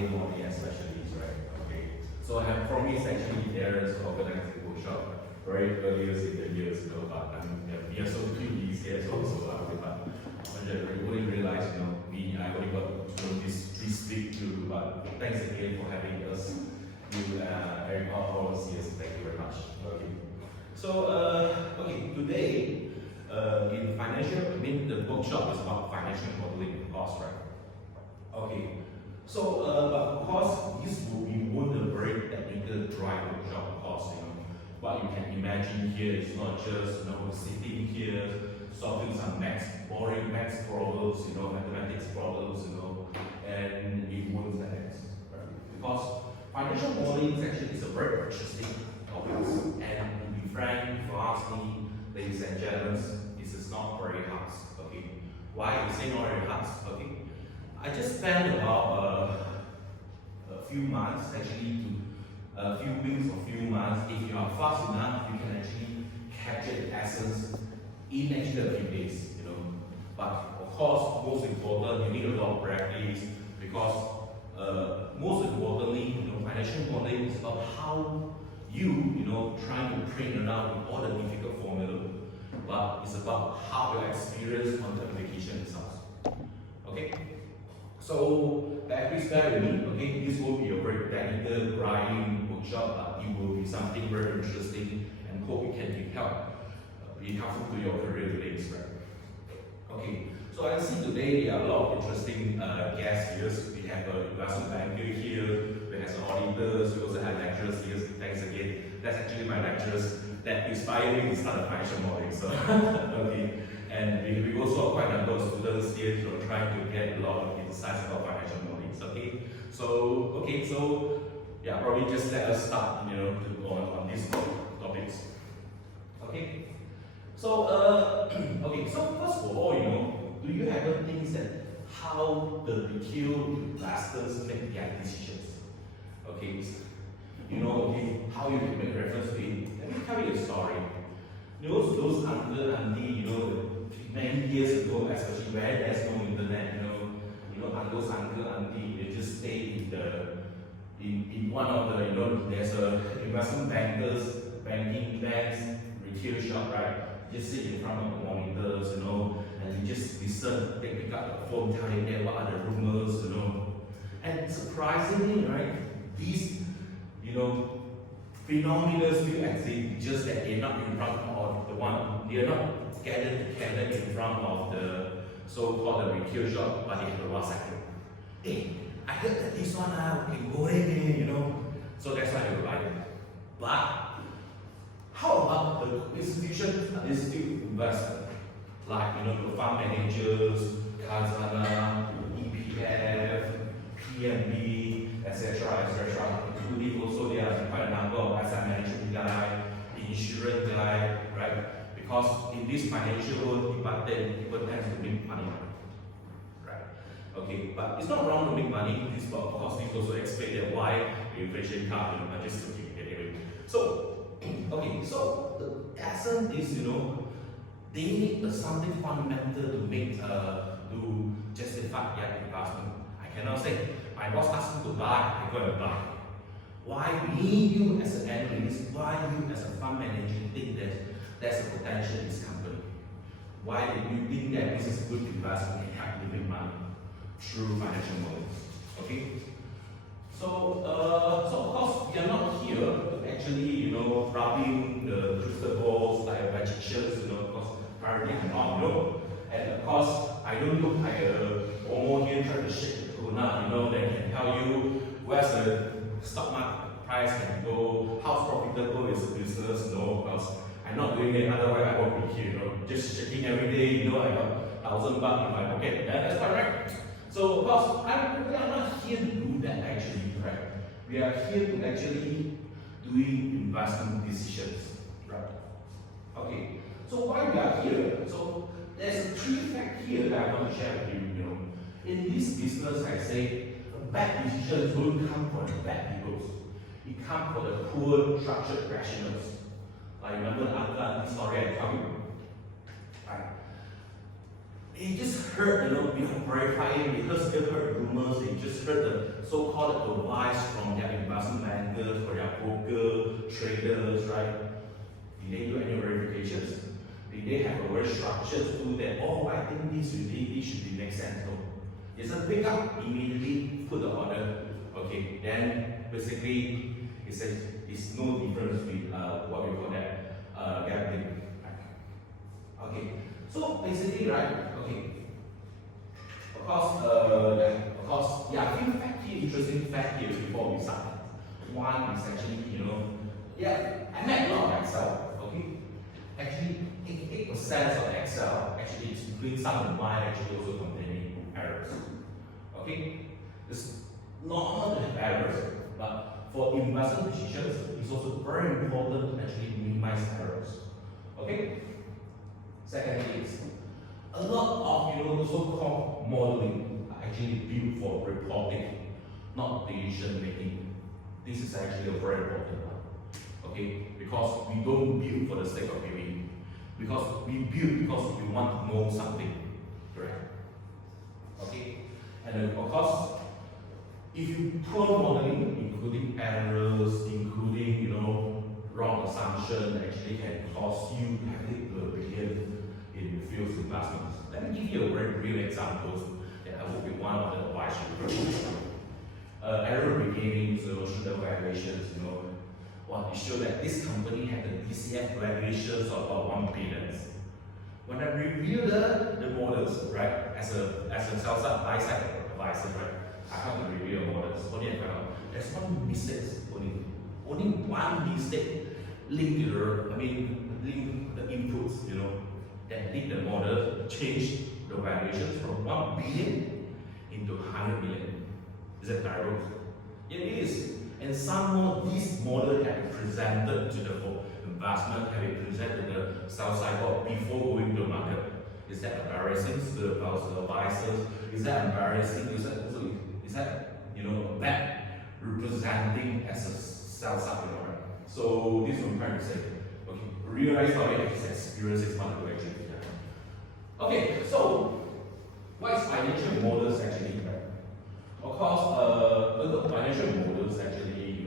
Sunday morning especially, right? Okay. So I have promised actually Darren to organize a workshop very earlier in the years, but we are so busy as well, but I only realized, I only got through this week too, but thanks again for having us. You, Eric, all yes, thank you very much. Okay. So, today, in financial, the workshop is about financial modeling, of course, right? Okay. So, but of course, this will be a very technical dry workshop, of course, What you can imagine here is not just, sitting here, solving some boring maths problems, mathematics problems, and it won't end, right? Because financial modeling is actually a very interesting topic, and to be frank, if you ask me, ladies and gentlemen, this is not very hard, okay? Why I say not very hard, okay? I just spent about a few months, actually, a few weeks or few months. If you are fast enough, you can actually capture the essence in actually a few days, But of course, most important, you need a lot of practice because most importantly, financial modeling is about how you, trying to train around with all the difficult formula, but it's about how your experience on the application itself. Okay? So, please bear with me, okay? This will be a very technical, grinding workshop, but it will be something very interesting and hope it can be helpful to your career today, right? Okay, so I see today there are a lot of interesting guests here. We have an investment banker here, we have some auditors, we also have lecturers here. Thanks again. That's actually my lecturers that inspired me to start a financial modeling. So, okay. And we also have quite a number of students here trying to get a lot of insights about financial modeling. Okay, so yeah, probably just let us start, on these topics. Okay, so so first of all, do you ever think that how the retail investors make their decisions? Okay, how you can make reference to it. Let me tell you a story. Those uncle, auntie, many years ago, especially where there's no internet, those uncle, auntie, they just stay in one of the, there's a investment banks, retail shop, right? Just sit in front of the monitors, and you just listen, they pick up the phone, tell you what are the rumors, And surprisingly, right, these, phenomena still exist, just that they're not in front of they're not gathered together in front of the so-called the retail shop, but in the WhatsApp group. Hey, I heard that this one can go in, So that's why they will buy it. But how about the institutions that is still invested? Like, the fund managers, Khazanah, EPF, PNB, etc., including also there are quite a number of asset management guy, insurance guy, right? Because in this financial world, people tend to make money, right? Okay, but it's not wrong to make money. This, of course, this also explains that why inflation comes. I just took it anyway. So, okay, so the essence is, they need something fundamental to make to justify their investment. I cannot say my boss asks me to buy, I'm going to buy. Why you as an analyst, why you as a fund manager think that there's a potential in this company? Why do you think that this is a good investment and help you make money through financial models? Okay. So of course we are not here to actually rubbing the crystal balls like magicians, because apparently I'm not, And of course I don't look like a Omo here trying to shake the tuna, that can tell you where's the stock market price can go, how profitable is the business, because I'm not doing it, otherwise I won't be here, just checking every day, I got $1,000 in my pocket. That's quite right. So of course, we are not here to do that actually, right? We are here to actually doing investment decisions, right? Okay, so why we are here? So there's three facts here that I want to share with you, In this business, I say, bad decisions don't come from the bad people. It comes from the poor structured rationals. Like remember the uncle story I tell you? Right. they just heard, without verifying, they just heard rumors, they just heard the so-called advice from their investment bankers or their broker, traders, right? Did they do any verifications? Did they have a very structured tool that, oh, I think this should be make sense? No. They just pick up, immediately put the order. Okay, then basically it's no difference with what we call that gambling. Okay, so basically, right? Okay, of course, yeah, a few interesting fact here before we start. One is actually, I met a lot of Excel. Okay, actually, 8% of Excel actually is doing some of mine actually also containing errors. Okay, it's normal to have errors, but for investment decisions, it's also very important to actually minimize errors. Okay. Secondly, is a lot of the so-called modeling are actually built for reporting, not decision making. This is actually a very important one. Okay, because we don't build for the sake of building, because we build because we want to know something, correct? Okay, and then of course, if you poor modeling, including errors, including wrong assumption, actually can cause you heavily billion in fields investments. Let me give you a very real example that I will be one of the advice you error beginning, solution valuations, it showed that this company had the DCF valuations of about $1 billion. When I review the models, right, as a sell side, buy side advisor, right, I have to review the models. What did I find out? There's one mistake, only one mistake link the inputs, that lead the model change the valuations from 1 billion into 100 million. Is that terrible? It is. And some more, this model have been presented to the investment, have been presented to the sell cycle before going to the market. Is that embarrassing to the advisors? Is that embarrassing? Is that bad representing as a sell side? So this is what I'm trying to say. Okay, realize how it is experience 6 months ago actually. Okay, so what is financial models actually? Of course, a good financial models actually,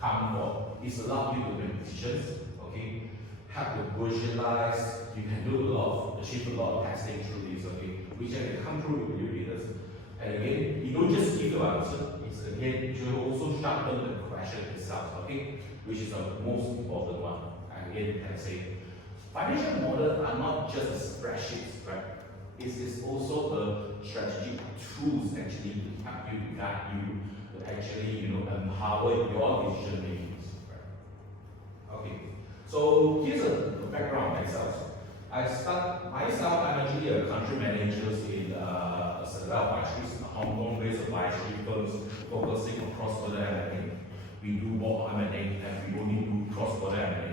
come for it's allow you to make decisions. Okay, have to visualize. You can do achieve a lot of testing through this. Okay, which can come through with your readers. And again, you don't just give the answer. It's again, you also sharpen the question itself. Okay, which is the most important one. Again, can I say, financial models are not just spreadsheets, right? It is also a strategic tools actually to help you to guide you to actually empower your decision making. Right? Okay, so here's the background of myself. I'm actually a country manager in several countries, Hong Kong-based advisory firms focusing on cross-border M&A. We do both M&A and we only do cross-border M&A.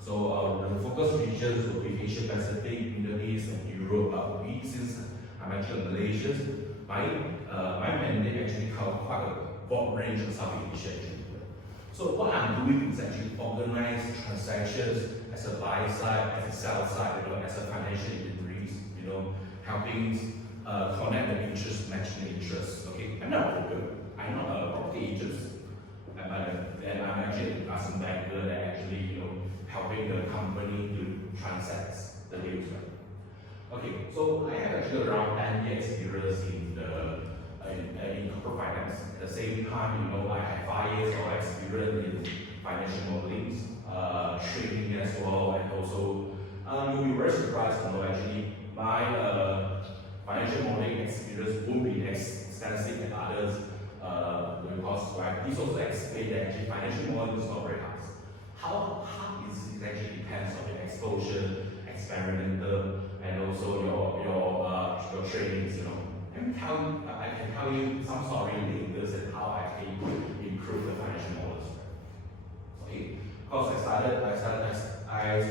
So our focus regions will be Asia Pacific, Middle East, and Europe. But since I'm actually Malaysia, my mandate actually covers quite a broad range of Southeast Asia. So what I'm doing is actually organize transactions as a buy side, as a sell side, as a financial intermediary, helping connect the interest, matching the interest. Okay, I'm not a broker, I'm not a property agent, and I'm actually an investment banker that actually helping the company to transact the deals. Okay, so I have actually around 10 years experience in corporate finance. At the same time, I have 5 years of experience in financial modeling, trading as well, and also you'll be very surprised to know actually my financial modeling experience won't be as extensive as others because this also explains that actually financial modeling is not very hard. How hard is it actually depends on your exposure, experimental, and also your trainings. I can tell you some story leaders and how I can improve the financial models. Okay, because I have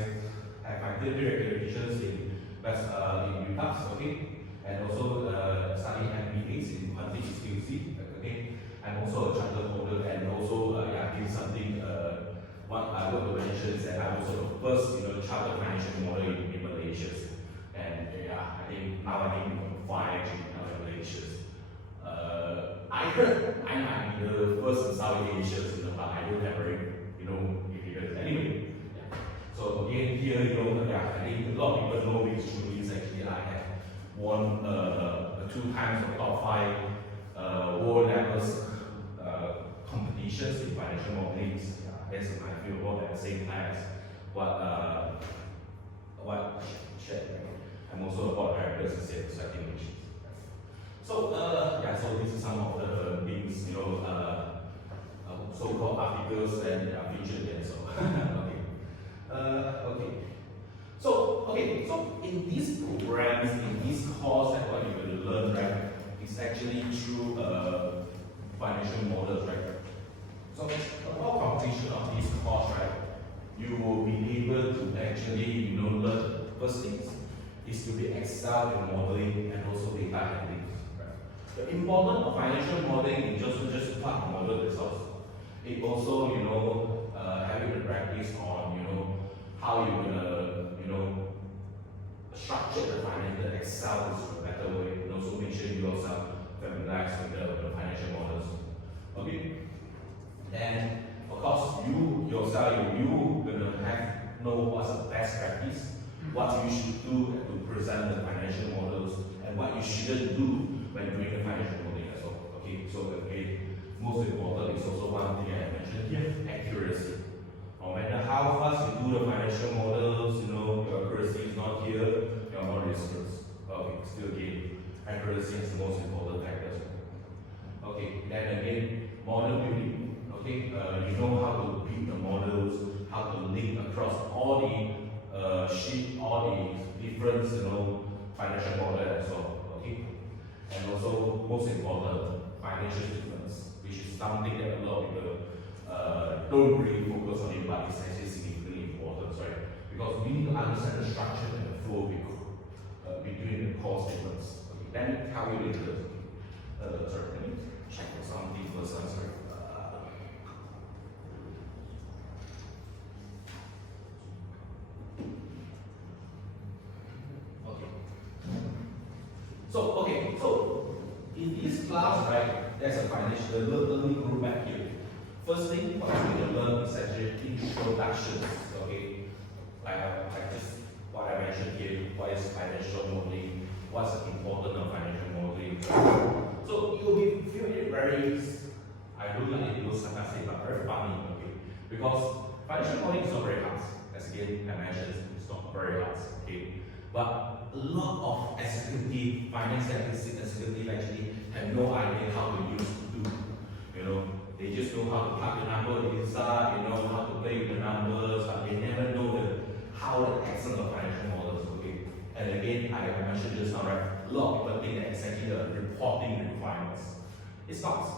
my accreditations in UTAS, okay, and also studying MBAs in quantitative skills, okay, and also a chartered holder, and also did something. What I want to mention is that I'm also the first chartered financial model in Malaysia, and I now I think 5 now in Malaysia. I heard I might be the first in South Asia, but I don't have very, evidence. Anyway, yeah. So again, here, yeah, I think a lot of people know this truly is actually I have won 2 times of top 5 world levels competitions in financial modeling. That's my field work at the same time as what I'm also a board director in sales machines. So yeah, so this is some of the things, so-called articles and featured here. So okay. So in these programs, in this course, and what you're going to learn, right, is actually through financial models, right? So upon completion of this course, right, you will be able to actually, learn first things is to be excel in modeling and also data analytics. Right? The importance of financial modeling is just plug model results. It also, having the practice on, how you're gonna, structure the financial Excel is a better way, and also make sure you yourself familiarize with the financial models. Okay? And of course, you yourself, you gonna know what's the best practice, what you should do to present the financial models, and what you shouldn't do when doing the financial modeling as well. Okay, so again, most important is also one thing I mentioned here, accuracy. No matter how fast you do the financial models, your accuracy is not here, you're not riskless. Okay, still again, accuracy is the most important factor. Okay, then again, model building. Okay, you know how to build the models, how to link across all the sheet, all the different, financial model as well. Okay, and also most important, financial statements, which is something that a lot of people don't really focus on it, but it's actually significantly important, right? Because we need to understand the structure and the flow between the core statements. Okay, then how we link the sorry, let me check for something first. I'm sorry. So in this class, right, there's a financial learning group back here. First thing, what I'm going to learn is actually introductions. Okay, like just what I mentioned here. What is financial modeling? What's the importance of financial modeling? So you'll be feeling very, I don't like it, sarcastic, but very funny. Okay, because financial modeling is not very hard. As again, I mentioned, it's not very hard. Okay. But a lot of executive, finance executive actually have no idea how to use to do. They just know how to plug the number inside, how to play with the numbers, but they never know how the accent of financial models. Okay. And again, I mentioned just now, right? A lot of people think that it's actually the reporting requirements. It's not.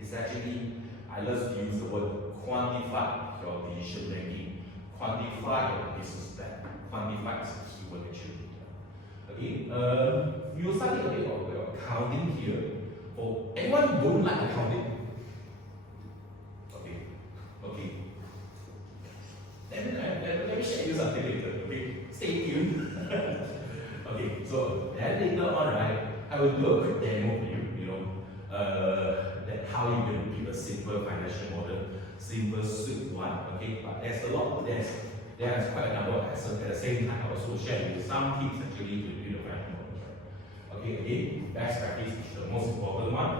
It's actually, I love to use the word quantify your decision making, quantify your business plan, quantify is the key word actually. Okay, you study a bit of accounting here. For anyone who don't like accounting, okay. Let me share you something later. Okay, stay tuned. Okay, so then later on, right, I will do a quick demo for you. That how you can build a simple financial model, simple sweet one. Okay, but there's a lot. There's quite a number of lessons. At the same time, I also share with you some tips actually to do the financial models. Right? Okay, again, best practice is the most important one.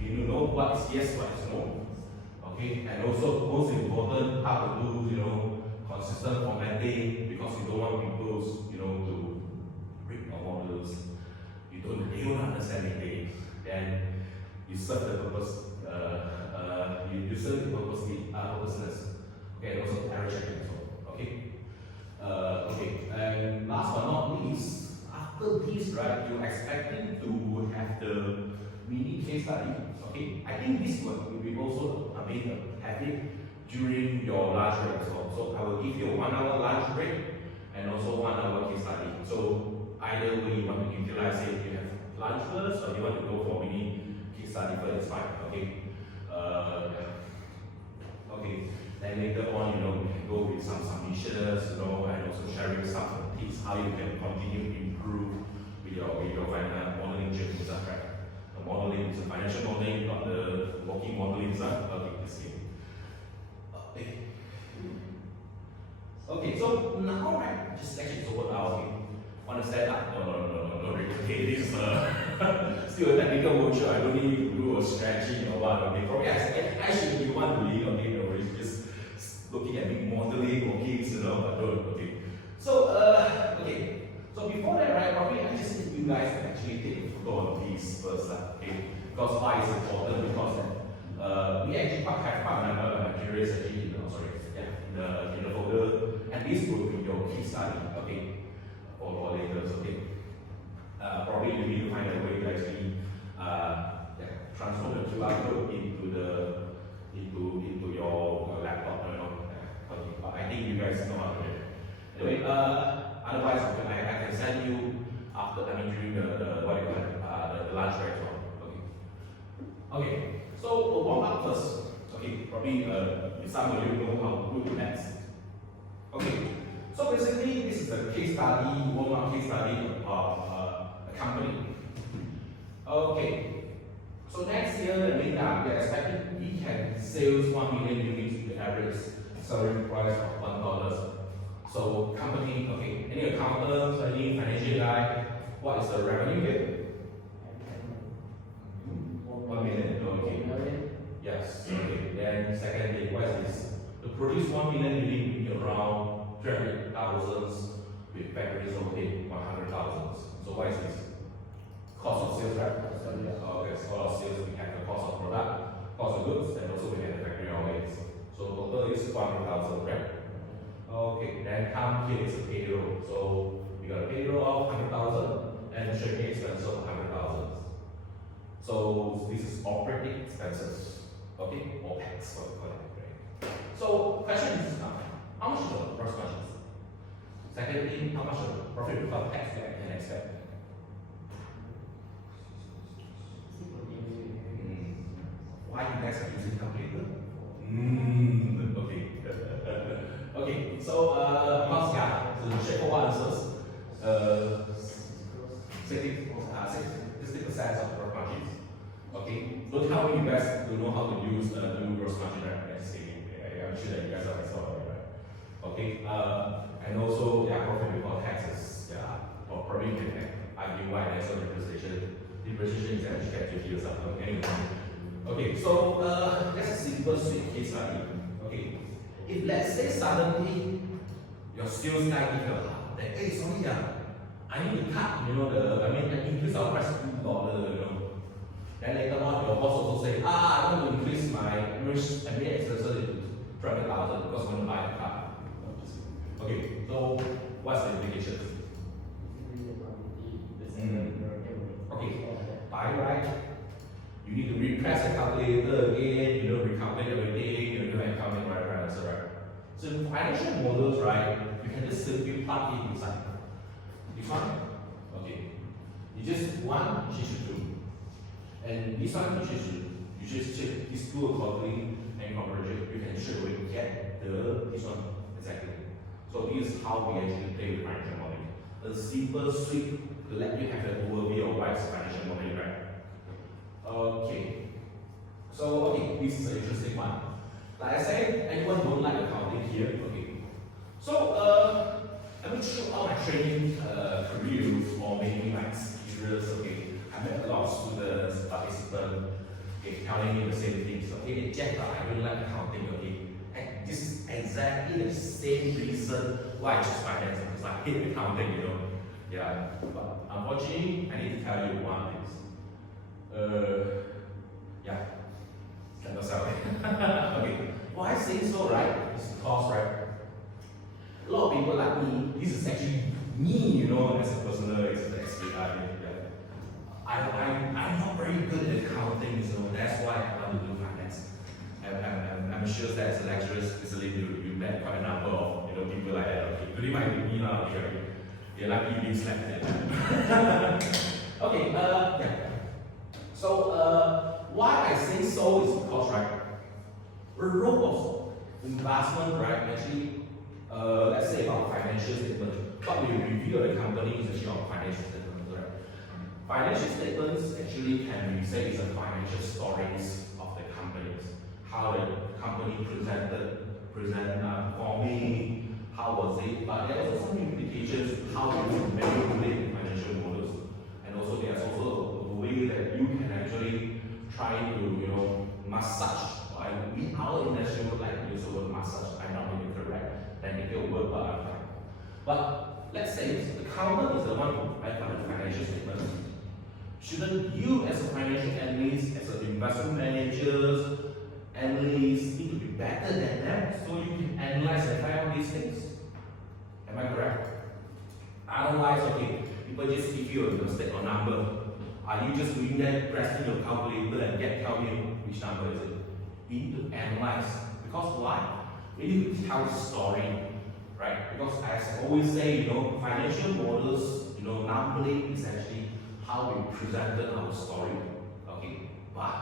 You need to know what is yes, what is no. Okay, and also most important, how to do consistent formatting, because you don't want people to read your models. You don't understand anything. Then you serve the purpose. You serve the purposeless. Okay, and also error checking as well. Okay. Okay, and last but not least, after this, right, you're expecting to have the mini case study. Okay, I think this one will be also have it during your lunch break as well. So I will give you a 1 hour lunch break and also 1 hour case study. So either way you want to utilize it, you have lunch first or you want to go for mini case study first, it's fine. Okay. Okay. Then later on, we can go with some submissions, and also sharing some tips how you can continue to improve with your modeling journey design, right? The modeling is a financial modeling, not the working modeling design. Okay, this game. Okay, so now, right, just actually so what else? Want to set up? No, okay, this is still a technical workshop. I don't need to do a stretching or what. Okay, probably I should be one to lead. Okay, no worries. Just looking at big modeling, okay, you know, but don't. Okay, so okay, so before that, right, probably I just need you guys to actually take a photo on these first, okay? Because why is important? Because we actually have quite a number of materials actually, you know, sorry, yeah, in the folder. And this will be your case study, okay, for later, okay. Probably you need to find a way to actually transform the QR code into your laptop, you know. Okay, but I think you guys know how to do it. Anyway, otherwise I can send you after, during the what do you call it, the lunch break as well. Okay. Okay. So warm up first. Okay, probably some of you know how to do next. Okay, so basically this is a case study, warm-up case study of a company. Okay, so next year the data we are expecting we can sales 1 million units with average selling price of $1. So company, okay, any accountants, any financial guy, what is the revenue here? 1 million, okay. Yes, okay. Then secondly, what is this? To produce 1 million units, we need around 300,000 with factories only 100,000. So what is this? Cost of sales, right? Okay, cost of sales, we have the cost of product, cost of goods, and also we have the factory overheads. So total is 100,000, right? Okay, then come here is the payroll. So we got a payroll of 100,000 and shipping expenses of 100,000. So this is operating expenses. Okay, OPEX, what we call it. So question is now, how much is the gross margin? Secondly, how much of the profit before tax that I can expect? Why you guys are using calculator? Okay. Okay, so because yeah, the straightforward answers. 60% of gross margins. Okay, don't tell me you guys don't know how to use do gross margin, right? I'm sure that you guys are experts, right? Okay, and also yeah, profit before taxes. Yeah, or probably you can argue why there's no depreciation. Depreciation is actually active here, something. Anyway, okay, so let's a simple sweet case study. Okay, if let's say suddenly your sales guy give you that hey, sorry, I need to cut, you know, increase our price $2, you know. Then later on, your boss also say, I want to increase my MBA expenses to 300,000 because I want to buy a car. Okay, so what's the implications? Okay, buy right. You need to repress the calculator again, you know, recalculate everything, you know, calculate right answer, right? So in financial models, right, you can just simply plug in inside. This one, okay. You just one, you should do. And this one, you just check these two accordingly and converge. You can straight away get this one exactly. So this is how we actually play with financial modeling. A simple sweep to let you have an overview of what is financial modeling, right? Okay. So okay, this is an interesting one. Like I said, anyone don't like accounting here. Okay. So I mean throughout my training career or maybe my experience, okay. I met a lot of students, participants, okay, telling me the same things. Okay, they get that I don't like accounting. Okay, and this is exactly the same reason why I choose finance because I hate accounting. You know, yeah. But unfortunately, I need to tell you one thing. Yeah, stand yourself. Okay, why I say so, right? It's because, right? A lot of people like me. This is actually me, you know, as a personal experience. I'm not very good at accounting, so that's why I want to do finance. I'm sure that as a lecturer, especially you met quite a number of people like that. Okay, including my me now. You're lucky being selected. Okay, yeah. So why I say so is because the role of investment, right? Actually, let's say about financial statement. What we review the company is actually our financial statement, right? Financial statements actually can be said is a financial stories of the companies. How the company present for me, how was it, but there are also some implications how you manipulate financial models. And also there's also a way that you can actually try to, massage. Our industry would like to use the word massage. I'm not really correct technical word, but I'm fine. But let's say the accountant is the one who writes the financial statements. Shouldn't you as a financial analyst, as an investment managers, analysts need to be better than them so you can analyze and find out these things? Am I correct? Otherwise, okay, people just give you a mistake or number. Are you just doing that, pressing your calculator and tell me which number is it? We need to analyze. Because why? We need to tell a story, right? Because as I always say, financial models, numbering is actually how we presented our story. Okay, but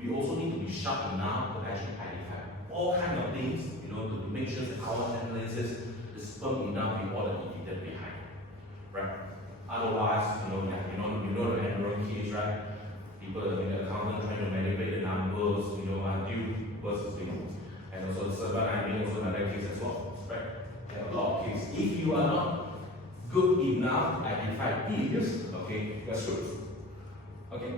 we also need to be sharp enough to actually identify all kind of things, to make sure that our analysis is firm enough in order to get behind, right? Otherwise, the Enron case, right? People in the accountant trying to manipulate the numbers, until versus things. And also the server admin, also another case as well, right? There are a lot of cases. If you are not good enough to identify these, okay, you're screwed. Okay.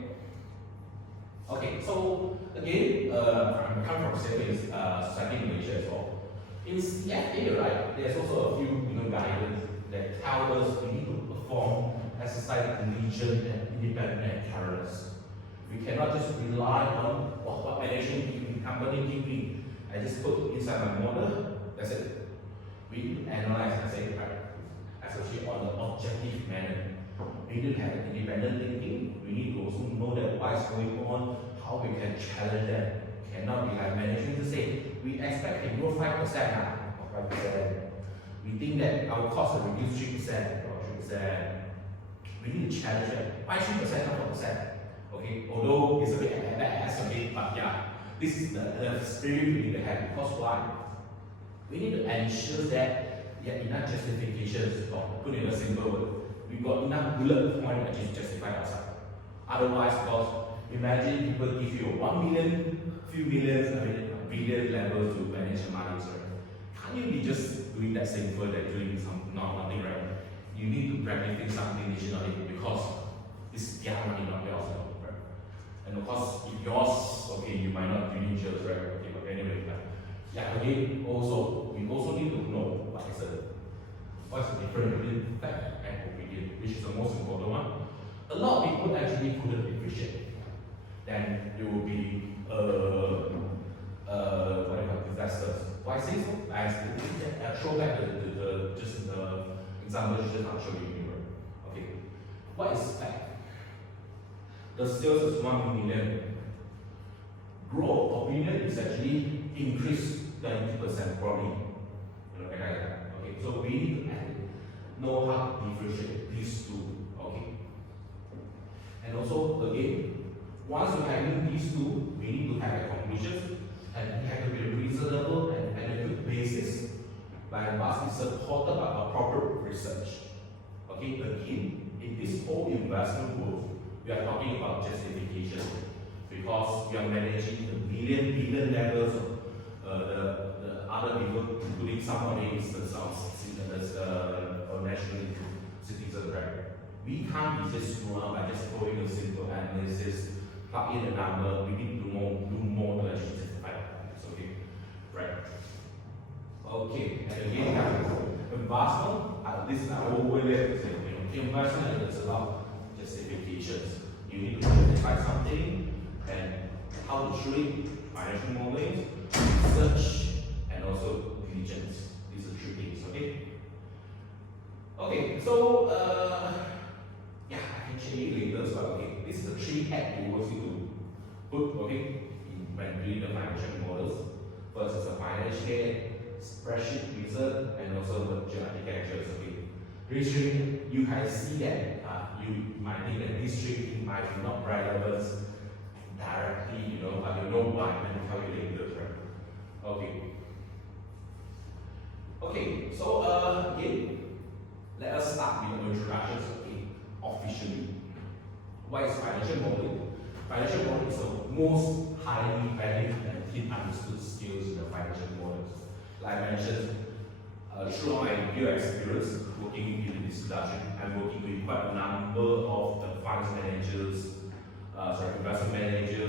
Okay, so again, I'm coming from savings society in Malaysia as well. In CFA, right, there's also a few guidance that tell us we need to perform exercise diligent and independent and careless. We cannot just rely on what management give me, company give me. I just put inside my model, that's it. We need to analyze and say, right, especially on the objective manner. We need to have independent thinking. We need to also know that what is going on, how we can challenge that. Cannot be like management to say, we expect to grow 5% or 5%. We think that our costs will reduce 3% or 3%. We need to challenge that. Why 3% not 4%? Okay, although it's a bit bad, okay, but yeah, this is the spirit we need to have. Because why? We need to ensure that we have enough justifications, or put in a simple word, we've got enough bullet point to justify ourselves. Otherwise, because imagine people give you 1 million, few millions, billion levels to manage your money, right? Can't you be just doing that simple than doing nothing, right? You need to practice something additionally because it's their money, not yours, right? And of course, if yours, okay, you might not be yours, right? Okay, but anyway, yeah, again, also, we also need to know what's the difference between fact and opinion, which is the most important one. A lot of people actually couldn't appreciate. Then there will be disasters. Why say so? I throw back the example I'll show you here. Okay. What is fact? The sales is 1 million. Growth opinion is actually increased 20% probably. Okay, so we need to know how to differentiate these two. Okay. And also again, once you have these two, we need to have a conclusion and it has to be reasonable and a good basis. But it must be supported by appropriate research. Okay, again, in this whole investment world, we are talking about justification because we are managing the billion levels of the other people, including somebody is the national citizen, right? We can't be just screwed up by just throwing a simple analysis, plug in the number. We need to do more to actually justify it. Okay, right? Okay, and again, investment, this is our way of saying, investment is about justifications. You need to justify something and how to treat financial modeling, research, and also diligence. These are three things, okay? Okay, so, yeah, I can share it later, so okay, this is the three hacks you also need to put, okay, when doing the financial models. First is a financial head, spreadsheet wizard, and also the architectures, okay? These three, you can see that you might think that these three things might be not relevant directly, but you know why when you calculate this, right? Okay. Okay, so again, let us start with the introductions, okay, officially. What is financial modeling? Financial modeling is the most highly valued and deep understood skills in the financial models. Like I mentioned, through my year experience working in this industry, I'm working with quite a number of the funds managers, investment manager,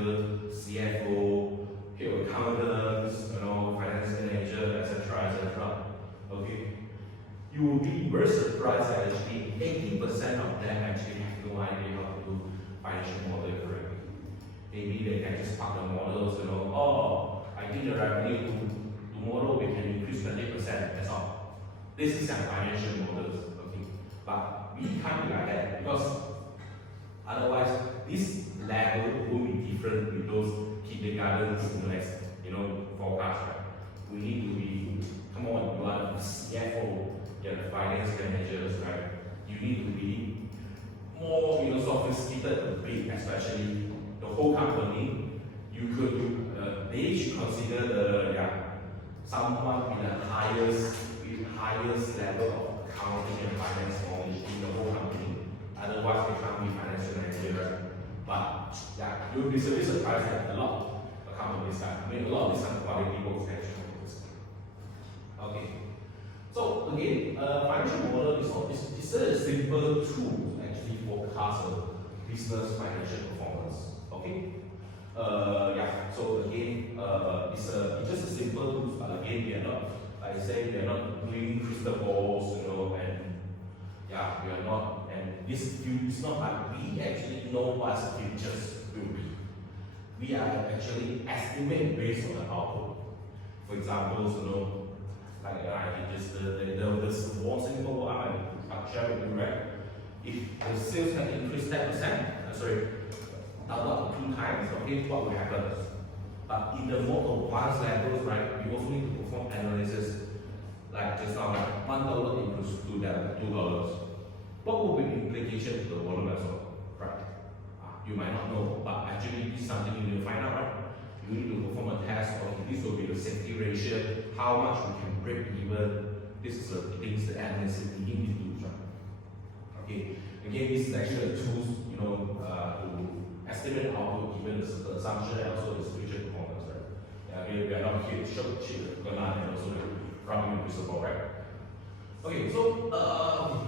CFO, accountants, finance manager, etc., etc. Okay, you will be very surprised that actually 80% of them actually have no idea how to do financial modeling correctly. Maybe they can just park the models, oh, I think the revenue tomorrow we can increase 20%, that's all. This is our financial models, okay? But we can't be like that because otherwise this level will be different with those kindergarten students, forecast, right? We need to be, come on, you are the CFO, you're the finance managers, right? You need to be more, sophisticated a bit, especially the whole company. They should consider someone with the highest level of accounting and finance knowledge in the whole company. Otherwise, they can't be financial manager, right? But you'll be surprised that a lot of companies a lot of these quality people actually do this. Okay. So again, financial model is a simple tool to actually forecast a business financial performance. Okay. So again, it's just a simple tool, but again, we are not, like I say, we are not doing crystal balls, and we are not, and this view is not like we actually know what the futures will be. We are actually estimate based on the output. For example, like I did this one simple one I'll share with you, right? If the sales can increase 10%, double up to 2 times, okay, what will happen? But in the more advanced levels, right, we also need to perform analysis, like just now, like $1 equals $2. What will be the implication to the volume as well, right? You might not know, but actually this is something you need to find out, right? You need to perform a test, or this will be the safety ratio, how much we can break even. This is the things the analysts need to do, right? Okay, again, this is actually a tool, to estimate output given the assumption and also the future performance, right? We are not here to show the line and also the running principle, right? Okay, so a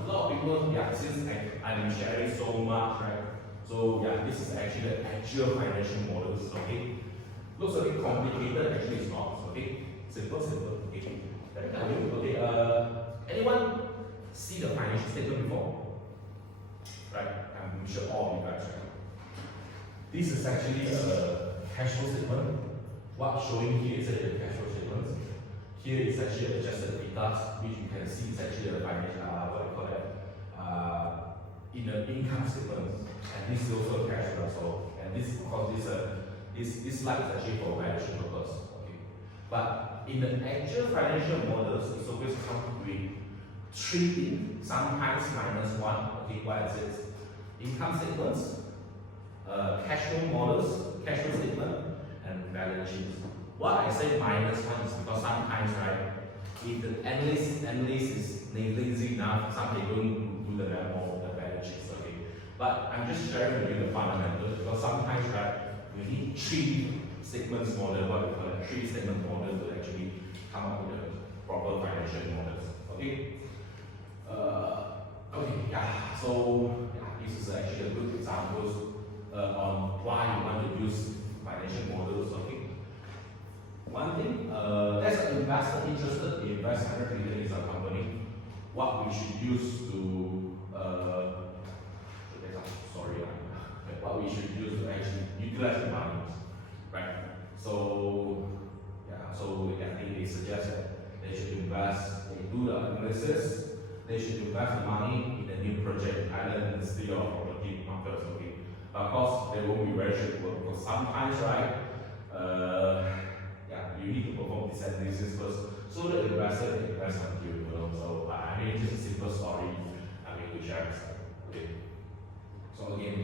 lot of people, since I'm sharing so much, right? So this is actually the actual financial models, okay? Looks a bit complicated, actually it's not, okay? Simple, okay? Anyone see the financial statement before? Right, I'm sure all of you guys, right? This is actually a cash flow statement. What's showing here is actually a cash flow statement. Here is actually adjusted EBITDA, which you can see is actually a financial, in the income statement. And this is also a cash flow as well. And this, of course, this slide is actually for valuation purpose. Okay. But in the actual financial models, it's always come with 3 things, sometimes -1. Okay, what is it? Income statements, cash flow models, cash flow statement, and balance sheets. Why I say -1 is because sometimes, right, if the analyst is lazy enough, some they don't do the level of the balance sheets, okay. But I'm just sharing with you the fundamentals because sometimes, right, we need 3 segments model, what we call it, 3 segment model to actually come up with the proper financial models. Okay. So this is actually a good examples on why you want to use financial models. Okay. One thing, as an investor interested to invest 100 million in a company, what we should use to what we should use to actually utilize the money, right? So I think they suggest that they should invest, they do the analysis, they should invest the money in a new project in Thailand instead of property markets, okay? Of course, they won't be very straightforward because sometimes, right, you need to perform this analysis first so the investor can invest on you, So, it's just a simple story, we share this, okay? So again,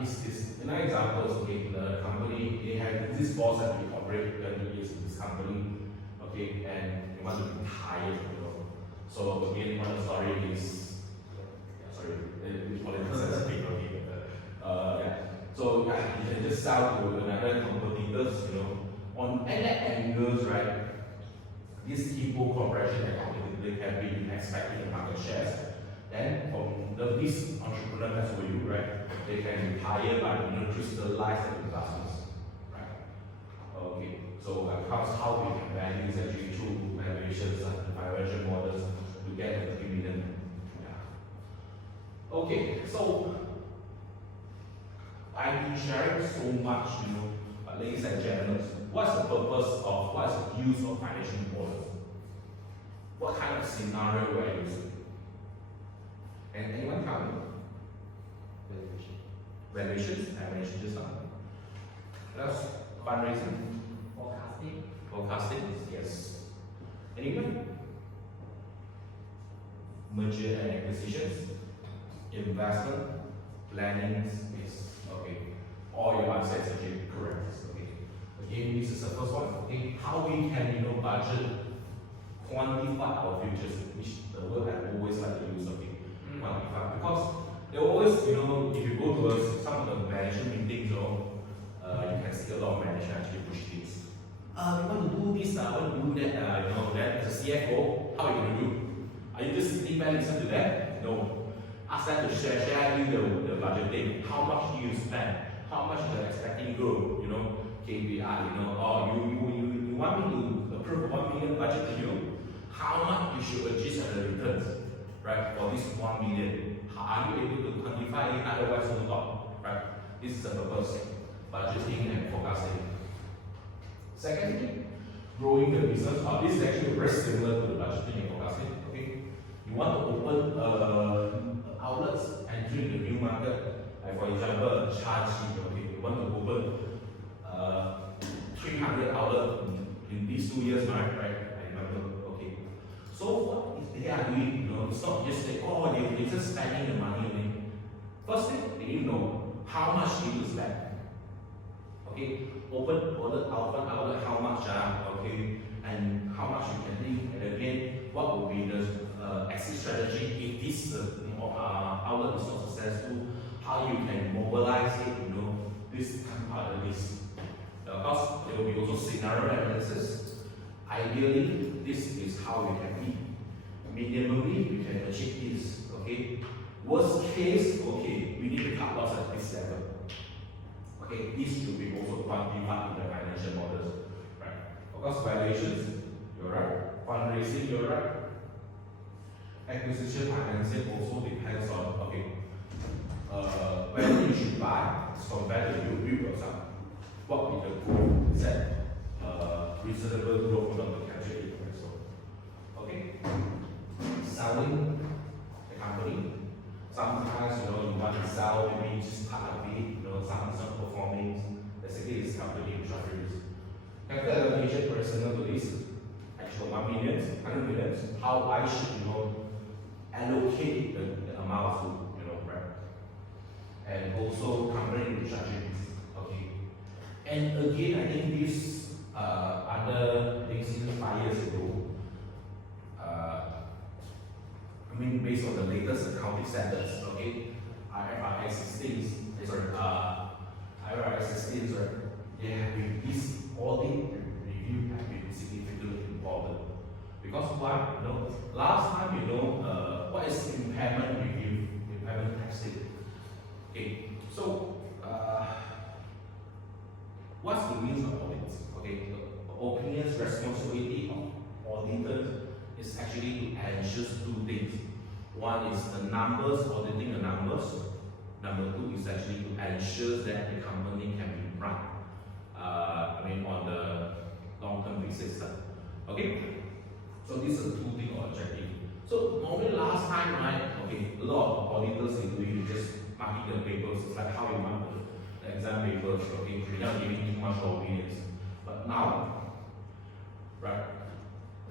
this is another examples, okay, the company, they have this boss that we operate 20 years in this company, okay, and they want to retire, So again, one story is, sorry, it's politics sensitive, okay. Yeah. So yeah, you can just sell to another competitors, you know. On that angles, right? This Tipo Corporation and competitor have been expecting the market shares. Then from this entrepreneur as for you, right? They can retire by crystallize the investments, right? Okay. So how we can value is actually through valuations and financial models to get the 3 million. Yeah. Okay. So I've been sharing so much, you know, ladies and gentlemen, what's the purpose of, what's the use of financial models? What kind of scenario we're using? And anyone tell me? Valuations, I mentioned just now. What else? Fundraising? Forecasting, yes. Anyone? Merger and acquisitions? Investment? Planning? Yes. Okay. All your answers are actually correct. Okay. Again, this is the first one. Okay. How we can, you know, budget, quantify our futures, which the word I always like to use. Okay. Quantify, because they always, you know, if you go to some of the management meetings, you can see a lot of managers actually push things. We want to do this, I want to do that, you know, that as a CFO, how are you going to do? Are you just sitting back listen to that? No. Ask them to share you the budgeting. How much do you spend? How much are you expecting to grow? You know, KPI, you know, or you want me to approve 1 million budget to you? How much you should achieve as the returns, right? For this 1 million. Are you able to quantify it? Otherwise, no talk, right? This is the purpose. Budgeting and forecasting. Secondly, growing the business. This is actually very similar to the budgeting and forecasting. Okay, you want to open outlets, entering the new market. Like for example, Shaanxi. Okay, you want to open 300 outlets in these 2 years, right? I remember. Okay, so what they are doing, you know, it's not just like, oh, they're just spending the money only. First thing, they need to know how much you need to spend. Okay, open outlet, how much, okay, and how much you can think, and again, what will be the exit strategy if this outlet is not successful, how you can mobilize it, you know, this part of this. Of course, there will be also scenario analysis. Ideally, this is how we can be. Minimally, we can achieve this, okay. Worst case, okay, we need to cut loss at this level. Okay, this should be also quantified in the financial models, right? Of course, valuations, you're right. Fundraising, you're right. Acquisition financing also depends on, okay, whether you should buy as compared to you build yourself. What will the growth is that reasonable growth not to capture it, right? So, okay, selling the company. Sometimes, you know, you want to sell maybe just part of it, you know, something's not performing. Basically, it's company restructuring. Capital allocation personal to this, actual 1 million, 100 million, how I should, you know, allocate the amount to, you know, right? And also company restructuring. Okay. And again, I think this other things in 5 years ago, I mean, based on the latest accounting standards, okay, IFRS 16, IFRS 16, right? Yeah, this audit review have been significantly important. Because why? You know, last time, you know, what is impairment review, impairment testing? Okay, so what's the means of audits? Okay, the opinions, responsibility of auditors is actually to ensure 2 things. One is the numbers, auditing the numbers. Number 2 is actually to ensure that the company can be run. I mean, on the long-term basis. Okay? So these are 2 things objective. So normally last time, right? Okay, a lot of auditors they do just marking the papers. It's like how you mark the exam papers. Okay, without giving too much opinions. But now, right?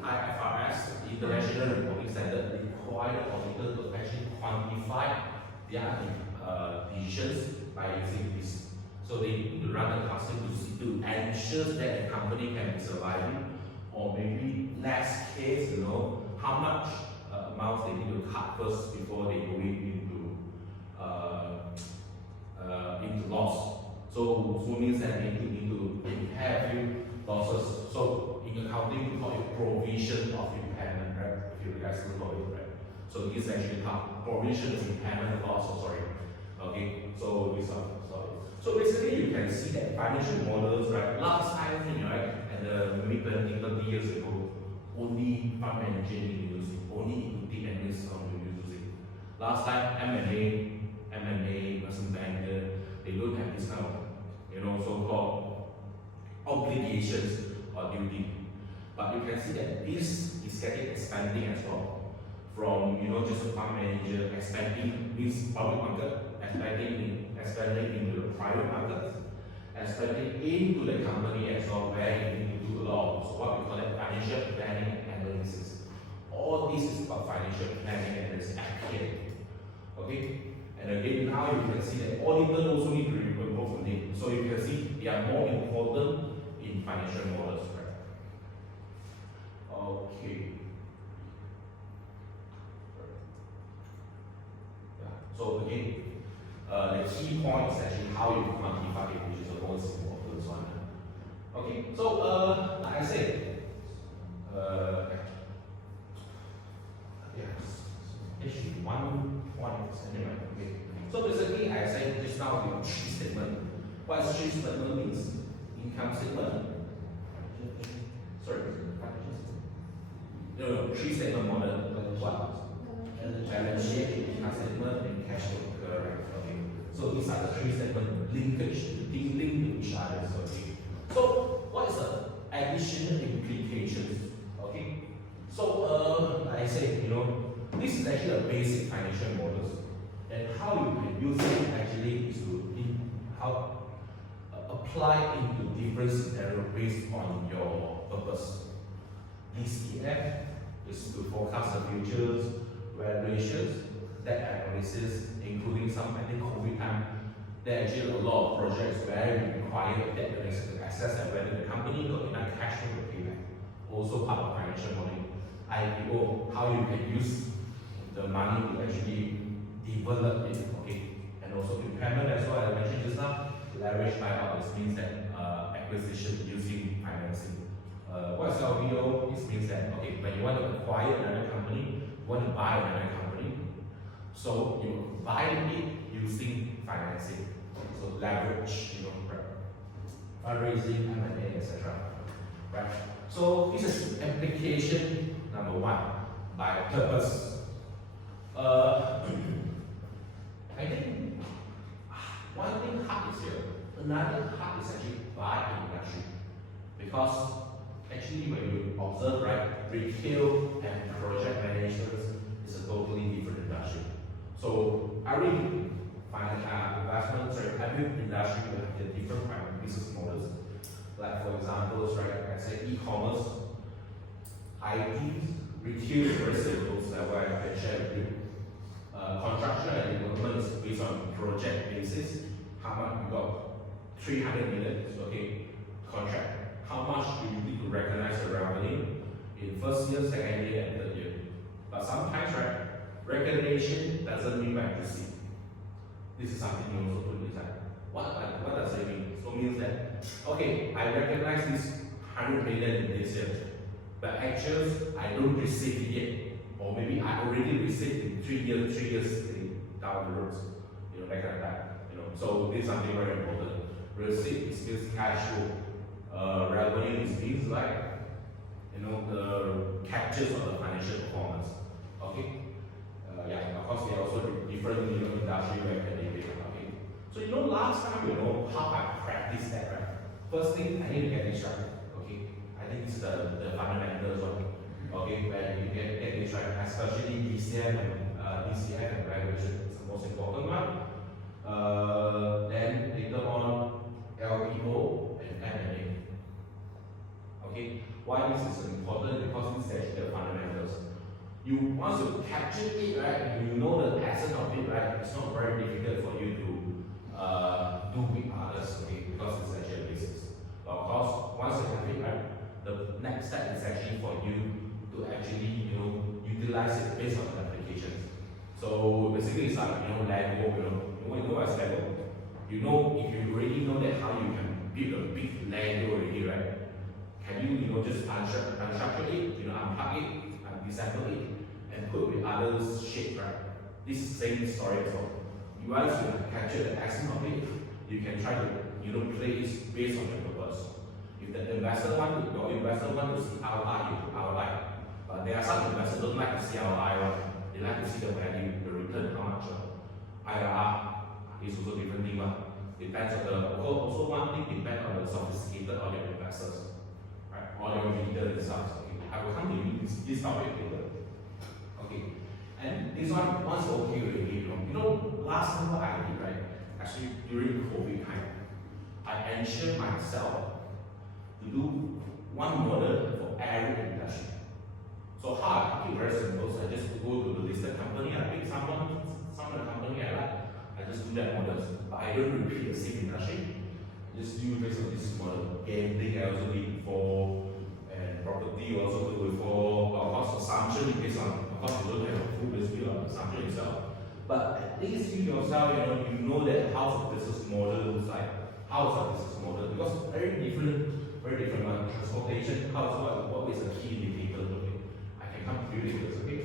IFRS, International Reporting Standard, require the auditor to actually quantify their decisions by using this. So they need to run the custom to ensure that the company can be surviving, or maybe next case, you know, how much amounts they need to cut first before they go into this actually provisions impairment loss, sorry. Okay, so we sorry. So basically you can see that financial models, right, last time, right, and maybe 20 years ago, only fund manager need to use it, only equity analysts are going to use it. Last time M&A, investment banker, they don't have this kind of, so-called obligations or duty. But you can see that this is getting expanding as well. From just a fund manager expanding means public market, expanding into the private market, expanding into the company as well, where you need to do a lot of so what we call it financial planning and analysis. All this is about financial planning and analysis again. Okay? And again, now you can see that auditors also need to be involved in it. So you can see they are more important in financial models, right? Okay. So again, the key point is actually how you quantify it, which is the most important one. Okay, so like I said, actually one anyway. Okay. So basically, I said just now the three statement. What three statement means? Income statement. Sorry. No, three statement model. What? Balance sheet, income statement, and cash flow. Correct. Okay. So these are the three statement linkage, linked to each other. Okay. So what is the additional implications? Okay. So like I said, this is actually a basic financial models, and how you can use it actually is to apply into different scenarios based on your purpose. DCF is to forecast the futures, valuations, debt analysis, including some, I think, COVID time, there are actually a lot of projects where you require debt analysis to assess and whether the company got enough cash flow to pay back. Also part of financial modeling. IPO, how you can use the money to actually develop it, okay? And also impairment as well, as I mentioned just now, leverage buyout, this means that acquisition using financing. What's LBO? This means that, okay, when you want to acquire another company, you want to buy another company, so you buy it using financing. So leverage, fundraising, M&A, etc. Right? So this is application number one, by purpose. I think one thing hard is here. Another hard is actually by industry. Because actually when you observe, right, retail and project management is a totally different industry. So every every industry will have their different business models. Like for example, right, I say e-commerce, IT, retail is very simple, so that's why I can share with you. Construction and development is based on project basis. How much you got? 300 million, okay, contract. How much do you need to recognize the revenue in first year, second year, and third year? But sometimes, right, recognition doesn't mean accuracy. This is something you also put inside. What does it mean? So it means that, okay, I recognize this 100 million in this year, but actually I don't receive it yet. Or maybe I already received in 3 years down the road. Like that. So this is something very important. Receipt is means cash flow. Revenue is means like the captures of the financial performance. Okay. Yeah, of course, there are also different industry where they make. Okay. So last time how I practice that, right? First thing I need to get this right. Okay. I think it's the fundamentals one. Okay, where you get this right, especially DCF and valuation is the most important one. Then later on LBO and M&A. Okay, why this is important? Because this is actually the fundamentals. You once you capture it, right, you know the essence of it, right, it's not very difficult for you to do with others, okay, because it's actually a business. But of course, once you have it, right, the next step is actually for you to actually utilize it based on the applications. So basically it's like Lego, what's Lego? If you already know that how you can build a big Lego already, right? Can you just unstructure it, unplug it, disassemble it, and put with other shapes, right? This same story as well. Once you capture the essence of it, you can try to play it based on your purpose. If the your investor want to see ROI, you put ROI. But there are some investors don't like to see ROI, right? They like to see the value, the return, how much. IRR is also different thing, depends on the also one thing depends on the sophisticated of your investors, right? Or your leader themselves. Okay, I will come to you this topic later. Okay, and this one once okay already, last time what I did, right? Actually during COVID time, I ensured myself to do one model for every industry. So how I keep it very simple. So I just go to the listed company, I pick some of the company I like, I just do that models. But I don't repeat the same industry. I just do based on this model. Gambling I also did before, and property also do before. Of course, assumption based on, of course you don't have a full view of assumption itself. But at least you yourself, you know that how the business model looks like. How is our business model? Because very different transportation, what is the key indicator? Okay, I can come to you later, okay?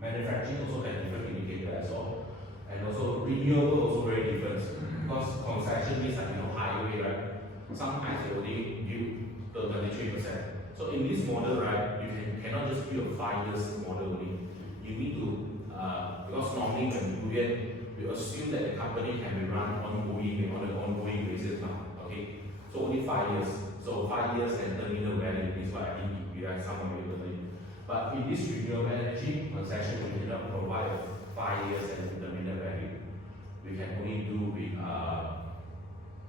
Manufacturing also has different indicator as well. And also renewable also very different. Because concession means like highway, right? Sometimes they only build 23%. So in this model, right, you cannot just build a 5 years model only. You need to because normally when we do it, we assume that the company can be run ongoing on an ongoing basis now. Okay, so only 5 years. So 5 years and terminal value is what I think we have some availability. But in this renewable energy concession, we cannot provide 5 years and terminal value. We can only do with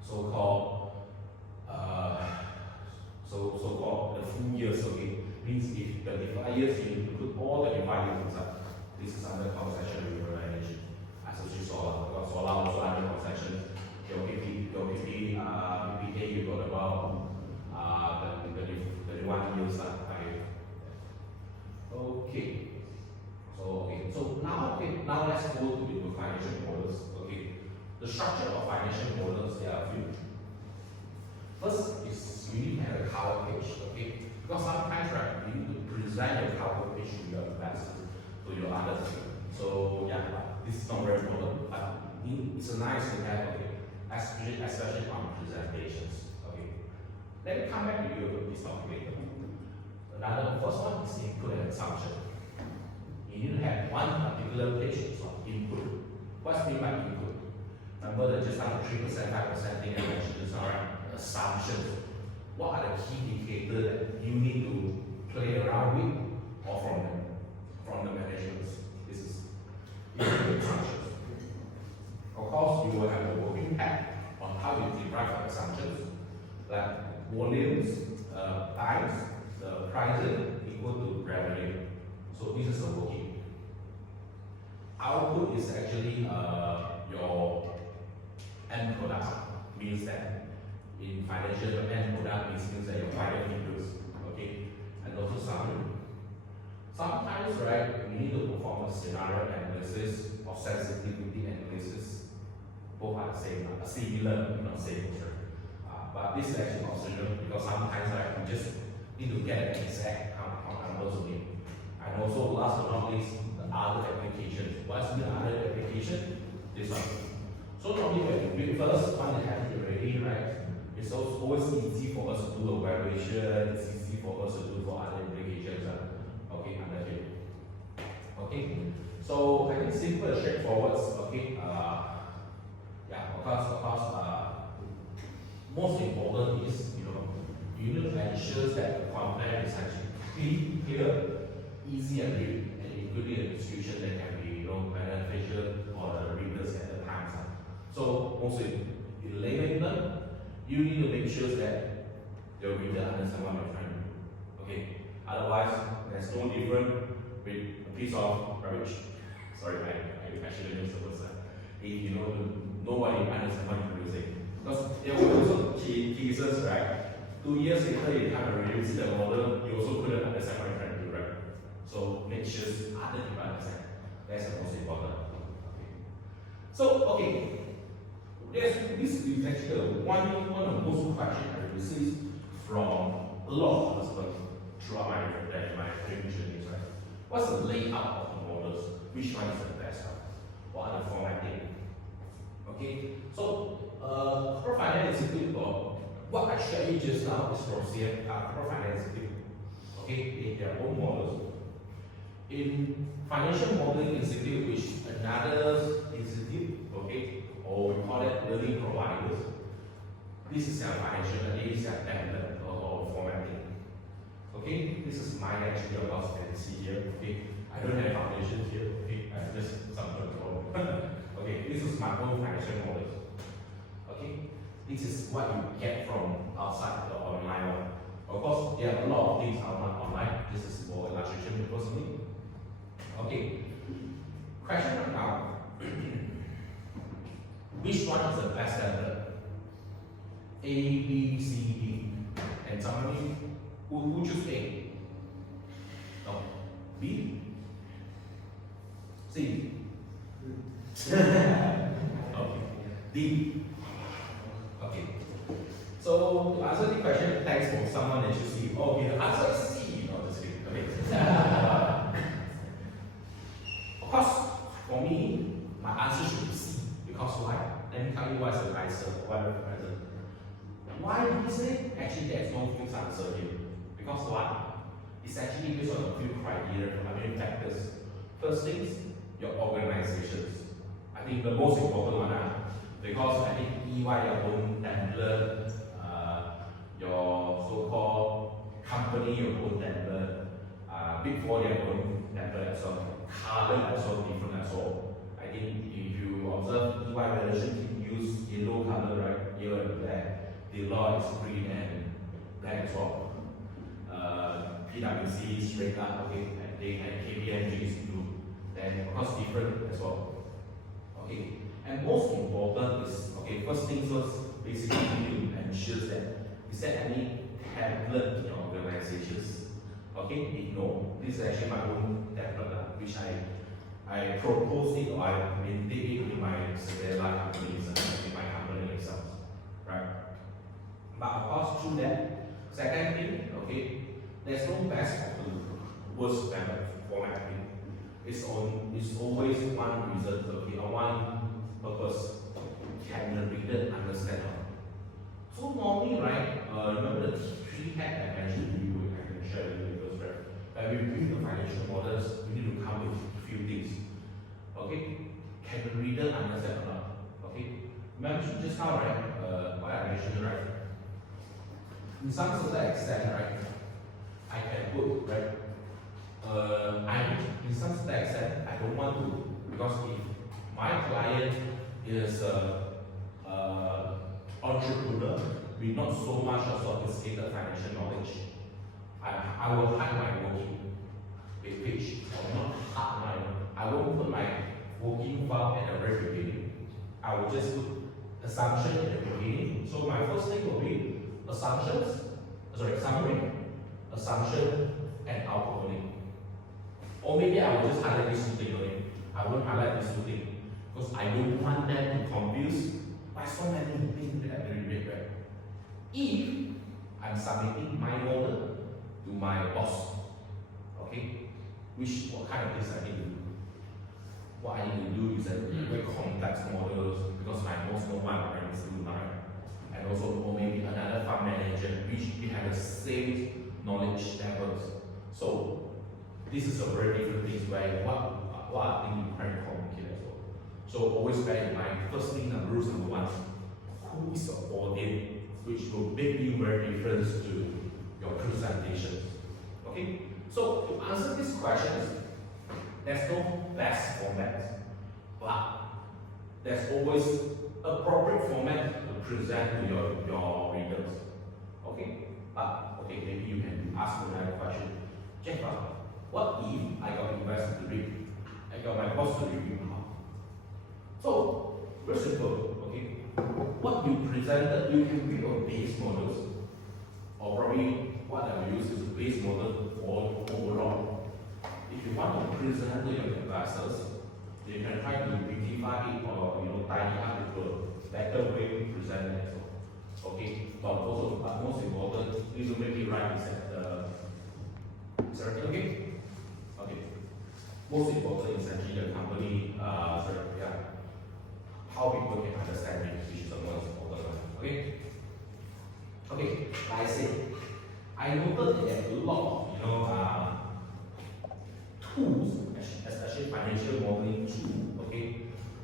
so-called the full years. Okay, means if 35 years, you need to put all 35 years inside. This is under concession renewable energy. Associated solar, because solar also under concession. Your PPA you got about 31 years. Now let's go to the financial models. Okay, the structure of financial models, there are a few. First is you need to have a cover page. Okay, because sometimes right, you need to present your cover page to your investors, to your others. So yeah, this is not very important, but it's a nice to have. Okay, especially on presentations. Okay, let me come back to you this topic later. Another first one is input and assumption. You need to have one particular page of input. What's mean by input? Remember that just now 3%, 5% thing I mentioned just now, right? Assumptions. What are the key indicators that you need to play around with or from the management? This is input assumptions. Of course, you will have the working pack on how you derive assumptions, like volumes times the pricing equal to revenue. So this is the working. Output is actually your end product. Means that in financial end product means that your final figures. Okay, and also summary. Sometimes, right, we need to perform a scenario analysis or sensitivity analysis. Both are the same, similar, not same. But this is actually optional because sometimes, right, we just need to get an exact count numbers only. And also, last but not least, the other application. What's the other application? This one. So normally when you build first one, you have it already, right? It's also always easy for us to do a valuation. It's easy for us to do for other applications. Okay, under here. Okay. So I think simple and straightforward. Okay. Yeah, of course. Most important is you need to ensure that the content is actually clear, easy and read, and including a description that can be beneficial for the readers at the time. So mostly in layman, you need to make sure that your reader understands what you're trying to do. Okay. Otherwise, there's no different with a piece of rubbish. Sorry, I shouldn't use the word. If nobody understands what you're using. Because there were also cases, right? 2 years later, you come and review the model, you also couldn't understand what you're trying to do, right? So make sure other people understand. That's the most important. Okay. So, okay. This is actually one of the most questions I received from a lot of participants throughout my training journeys, right? What's the layout shared you just now is from Corporate Finance Institute. Okay, in their own models. In Financial Modeling Institute, which another institute, okay, or we call it learning providers. This is their financial, this is their template or formatting. Okay, this is mine actually, of course, you can see here. Okay, I don't have foundations here. Okay, I have just some control. Okay, this is my own financial models. Okay, this is what you get from outside the online one. Of course, there are a lot of things are not online. This is more illustration personally. Okay, question right now. Which one is the best template? A, B, C, D. And somebody who choose A? No. B? C? Okay. D? Okay. So to answer the question, thanks for someone that you see. Oh, okay, the answer is C. No, just kidding. Okay. Of course, for me, my answer should be C. Because why? Let me tell you what's the answer. Why do we say? Actually, there's no fixed answer here. Because what? It's actually based on a few criteria, factors. First things, your organizations. I think the most important one, because I think EY, your own template, your so-called company, your own template, Big Four, their own template as well. Color as well, different as well. I think if you observe EY relation, use yellow color, right? Yellow and black. Deloitte is green and black as well. PwC is straight up, okay, and KPMG is blue. Then of course different as well. Okay, and most important is, okay, first things first, basically you ensure that is there any template in your organizations? Okay, if no, this is actually my own template, which I propose it or I maintain it in my Cinderella companies and in my company itself, right? But of course, through that, second thing, okay, there's no best or worst formatting. It's always one reason, okay, or one purpose. Can the reader understand? So normally, right, remember the three hack I mentioned to you, I can share with you first, right? When we build the financial models, we need to come with a few things. Okay? Can the reader understand or not? Okay? Remember just now, right? What I mentioned, right? In some certain extent, right? I can put, right? In some certain extent, I don't want to, because if my client is entrepreneur with not so much of sophisticated financial knowledge, I will hide my working page, or not hide I won't put my working file at the very beginning. I will just put assumption at the beginning. So my first thing will be summary, assumption, and output only. Or maybe I will just highlight these two things only. I won't highlight these two things because I don't want them to confuse by so many things that I really right? If I'm submitting my model to my boss, okay, what kind of things I need to do? What I need to do is very complex models because my boss knows what I'm trying to do now. And also, or maybe another fund manager, which we have the same knowledge levels. So this is a very different thing where what I think you very complicated as well. So always bear in mind, first thing rules number one, who is the audience, which will make you very different to your presentations. Okay? So to answer these questions, there's no best format, but there's always appropriate format to present to your readers. Okay? But okay, maybe you can ask me another question. Jeff, what if I got investors to read? I got my boss to review now. So very simple, okay? What you presented, you can read on base models, or probably what I will use is a base model for overall. If you want to present to your investors, you can try to redefine it or tidy up it to a better way to present it. Okay, but most important, please make it right is that sorry, okay? Okay. Most important is actually the company how people can understand it, which is the most important one. Okay? Okay, like I said, I noted that a lot of tools, especially financial modeling tool. Okay,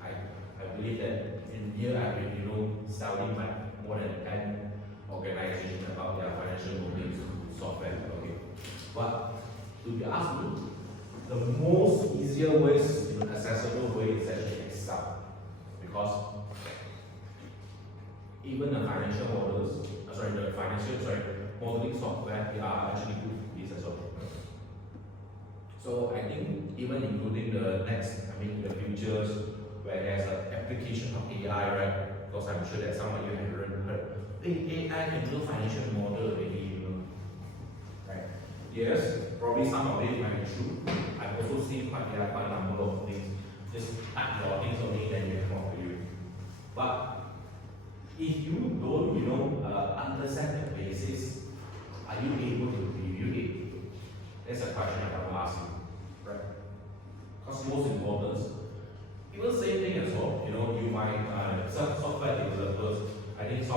I believe that in here I've been selling like more than 10 organizations about their financial modeling software. Okay, but if you ask me, the most easier ways, accessible way is actually Excel, because even the financial models, modeling software, they are actually good for this as well. So I think even including the the futures where there's an application of AI, right? Because I'm sure that some of you have heard, hey, AI can do financial model already, right? Yes, probably some of it might be true. I've also seen quite a number of things. Just type your things only, then you come up for you. But if you don't, understand the basics, are you able to review it? That's a question I want to ask you, right? Because most important, even same thing as well. You might some software developers. I think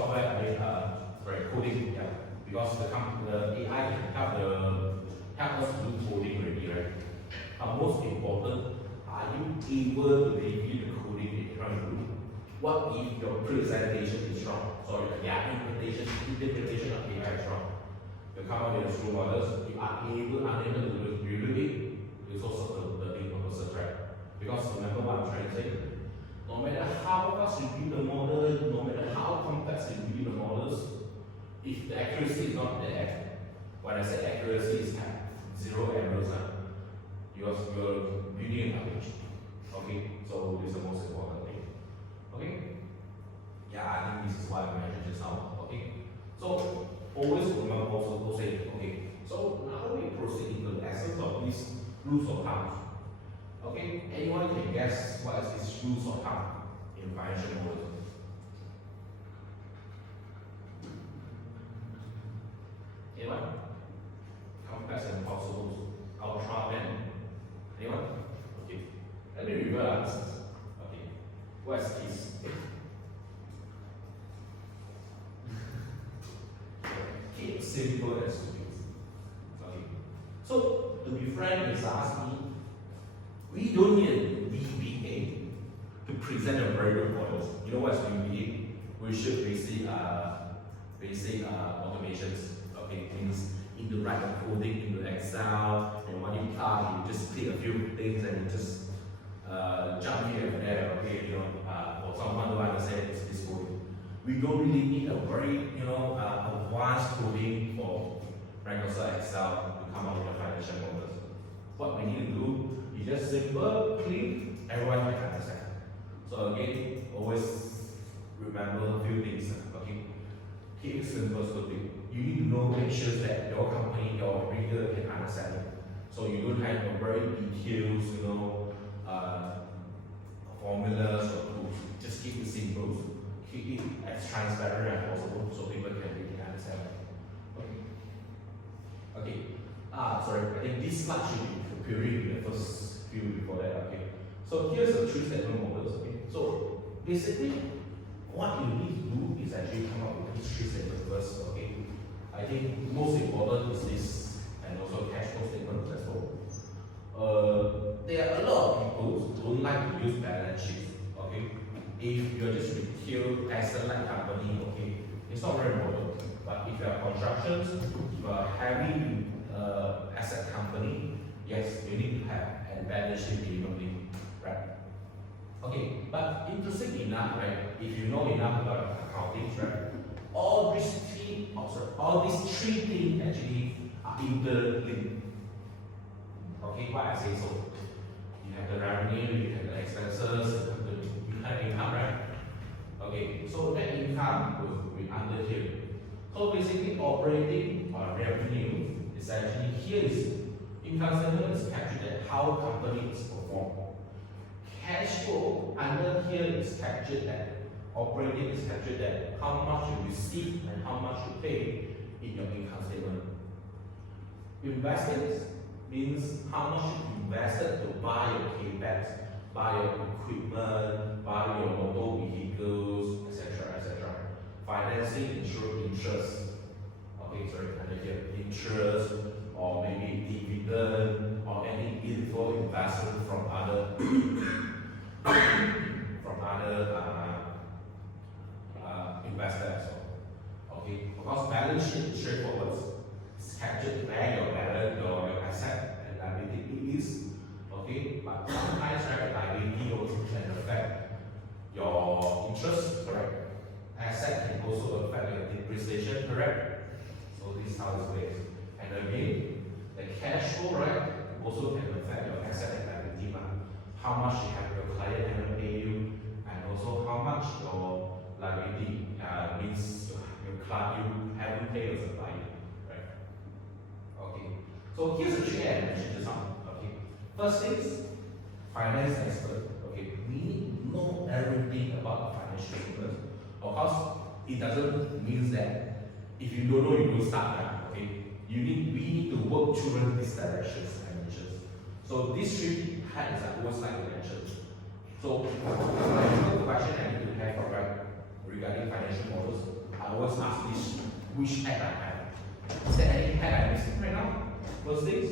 coding, yeah, because the AI can help us do coding already, right? Most important, are you able to review the coding that you're trying to do? What if your presentation is wrong? Sorry, interpretation of AI is wrong. You come up with true models, you are unable to review it, you also serve the big purposes, right? Because remember what I'm trying to say, no matter how fast you build the model, no matter how complex you build the models, if the accuracy is not there, when I say accuracy is zero errors, you're building a garbage. Okay, so this is the most important thing. Okay? Yeah, I think this is what I mentioned just now. Okay? So always remember also say, okay, so now we proceed into the essence of these rules of thumb. Okay, anyone can guess what is this rules of thumb in financial models? Anyone? Complex and impossible. Ultraman. Anyone? Okay. Let me reverse answers. Okay. What is this? Keep simple and stupid. Okay. So to be frank, is ask me, we don't need a VBA to present a very good models. You know what's VBA? We should basic automations. Okay, means in the right coding into Excel, and when you you just click a few things and you just jump here and there. Okay, for someone who understands this coding, we don't really need a very advanced coding for Microsoft Excel to come up with a financial models. What we need to do is just simple, clean, everyone can understand. So again, always remember a few things. Okay, keep it simple, stupid. You need to make sure that your company, your reader can understand it. So you don't have a very detailed, formulas or tools. Just keep it simple. Keep it as transparent as possible so people can really understand it. Okay. Okay. Sorry, I think this slide should be appearing in the first few before that. Okay. So here's the three statement models. Okay. So basically, what you need to do is actually come up with these three statements first. Okay. I think most important is this, and also cash flow statement as well. There are a lot of people who don't like to use balance sheets. Okay. If you're just retail asset-like company, okay, it's not very important. But if you are construction, if you are heavy asset company, yes, you need to have a balance sheet minimally, right? Okay, but interesting enough, right? If you know enough about accounting, right? All these three things actually are interlinked. Okay, why I say so? You have the revenue, you have the expenses, you have income, right? Okay, so that income will be under here. So basically, operating revenue is actually here is income statement is captured at how company is performed. Cash flow under here is captured at operating is captured at how much you receive and how much you pay in your income statement. Investments means how much you invested to buy your capex, buy your equipment, buy your motor vehicles, etc. Financing, interest, Okay, sorry, under here, interest or maybe dividend or any inflow investment from other investors. Okay, because balance sheet is straightforward. It's captured where your asset and liability is. Okay, but sometimes right, liability also can affect your interest, correct? Asset can also affect your depreciation, correct? So this is how it's based. And again, the cash flow, right, also can affect your asset and liability. How much you have your client ever pay you, and also how much your liability means your client you haven't paid your supplier, right? Okay. So here's the three I mentioned just now. Okay. First things, finance expert. Okay, we need to know everything about the financial statement. Of course, it doesn't mean that if you don't know, you don't start now. Okay, we need to work through these directions I mentioned. So these three hats are always like I mentioned. So the question I need to have right regarding financial models, I always ask this: which hat I have? Is there any hat I'm missing right now? First things,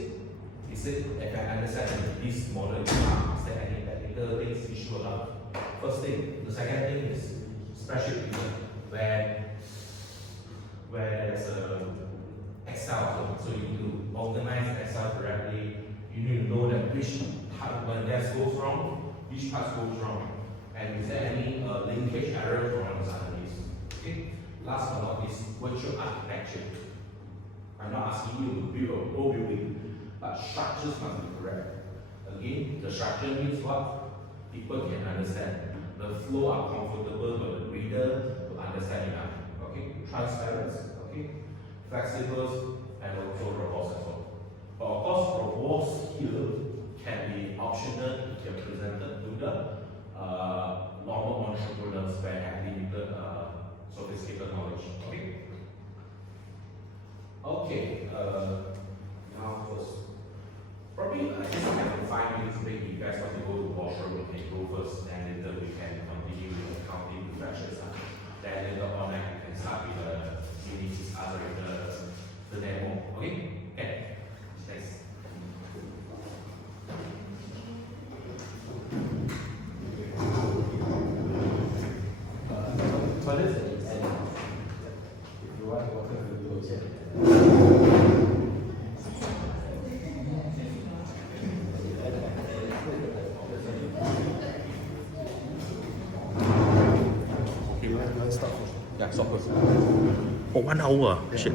is it if I understand this model is there any technical things issue about? First thing. The second thing is spreadsheet where there's a Excel, so you need to organize Excel correctly. You need to know that which part when that goes wrong, which part goes wrong, and is there any linkage error from the analysis? Okay. Last but not least, virtual architecture. I'm not asking you to build a whole building, but structures must be correct. Again, the structure means what? People can understand. The flow are comfortable for the reader to understand enough. Okay, transparent. Okay, flexible, and also robust as well. But of course, robust here can be optional if you're presented to the normal entrepreneurs who have limited sophisticated knowledge. Okay. Okay. Now first, probably I just have 5 minutes break. If you guys want to go to washroom, you can go first, and later we can continue with accounting refreshers. Then later on, you can start with the meetings, the demo. Okay? Okay. Thanks. Toilet is at the end. If you want water, you go check. Yeah, stop first. Oh, 1 hour. Shit.